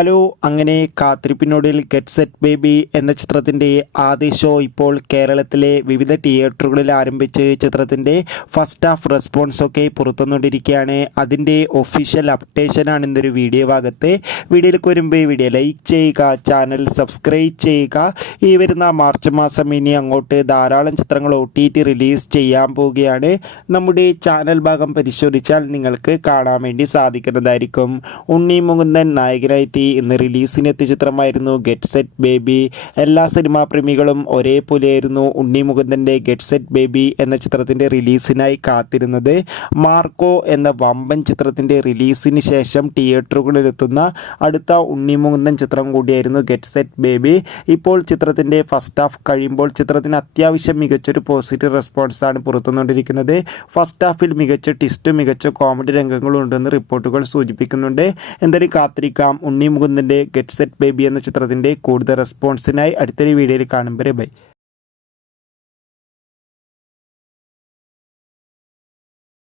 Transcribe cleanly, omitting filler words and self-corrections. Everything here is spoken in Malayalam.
ഹലോ, അങ്ങനെ കാത്തിരിപ്പിനൊടുവിൽ ഗെറ്റ് സെറ്റ് ബേബി എന്ന ചിത്രത്തിൻ്റെ ആദ്യ ഷോ ഇപ്പോൾ കേരളത്തിലെ വിവിധ തിയേറ്ററുകളിൽ ആരംഭിച്ച് ചിത്രത്തിൻ്റെ ഫസ്റ്റ് ഹാഫ് റെസ്പോൺസൊക്കെ പുറത്തുവന്നുകൊണ്ടിരിക്കുകയാണ്. അതിൻ്റെ ഒഫീഷ്യൽ അപ്ഡേഷനാണ് ഇന്നൊരു വീഡിയോ ഭാഗത്ത്. വീഡിയോയിലേക്ക് വരുമ്പോൾ വീഡിയോ ലൈക്ക് ചെയ്യുക, ചാനൽ സബ്സ്ക്രൈബ് ചെയ്യുക. ഈ വരുന്ന മാർച്ച് മാസം ഇനി അങ്ങോട്ട് ധാരാളം ചിത്രങ്ങൾ OTT റിലീസ് ചെയ്യാൻ പോവുകയാണ്. നമ്മുടെ ചാനൽ ഭാഗം പരിശോധിച്ചാൽ നിങ്ങൾക്ക് കാണാൻ വേണ്ടി സാധിക്കുന്നതായിരിക്കും. ഉണ്ണി മുകുന്ദൻ നായകനായി ഇന്ന് റിലീസിനെത്തിയ ചിത്രമായിരുന്നു ഗെറ്റ് സെറ്റ് ബേബി. എല്ലാ സിനിമാ പ്രേമികളും ഒരേപോലെയായിരുന്നു ഉണ്ണി മുകുന്ദൻ്റെ ഗെറ്റ് സെറ്റ് ബേബി എന്ന ചിത്രത്തിൻ്റെ റിലീസിനായി കാത്തിരുന്നത്. മാർക്കോ എന്ന വമ്പൻ ചിത്രത്തിൻ്റെ റിലീസിന് ശേഷം തിയേറ്ററുകളിലെത്തുന്ന അടുത്ത ഉണ്ണി മുകുന്ദൻ ചിത്രം കൂടിയായിരുന്നു ഗെറ്റ് സെറ്റ് ബേബി. ഇപ്പോൾ ചിത്രത്തിൻ്റെ ഫസ്റ്റ് ഹാഫ് കഴിയുമ്പോൾ ചിത്രത്തിന് അത്യാവശ്യം മികച്ചൊരു പോസിറ്റീവ് റെസ്പോൺസാണ് പുറത്തുവന്നുകൊണ്ടിരിക്കുന്നത്. ഫസ്റ്റ് ഹാഫിൽ മികച്ച ട്വിസ്റ്റും മികച്ച കോമഡി രംഗങ്ങളും ഉണ്ടെന്ന് റിപ്പോർട്ടുകൾ സൂചിപ്പിക്കുന്നുണ്ട്. എന്തായാലും കാത്തിരിക്കാം ഉണ്ണി മുകുന്ദൻ്റെ ഗെറ്റ് സെറ്റ് ബേബി എന്ന ചിത്രത്തിൻ്റെ കൂടുതൽ റെസ്പോൺസിനായി. അടുത്തൊരു വീഡിയോയിൽ കാണുമ്പോൾ ബൈ.